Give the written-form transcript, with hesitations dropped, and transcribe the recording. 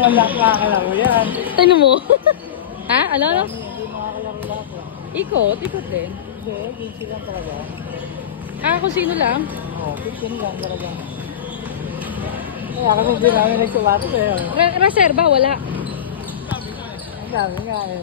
naman lahat nakakalaro yan. Tignan mo. Ha? Ano? Hindi nakakalaro lahat yan. Ikot din. Hindi, 15 lang talaga. Kung sino lang? Oo, 15 lang talaga. Kaya kasi hindi namin nagsumatos eh. Reserva, wala. Ang dami nga eh.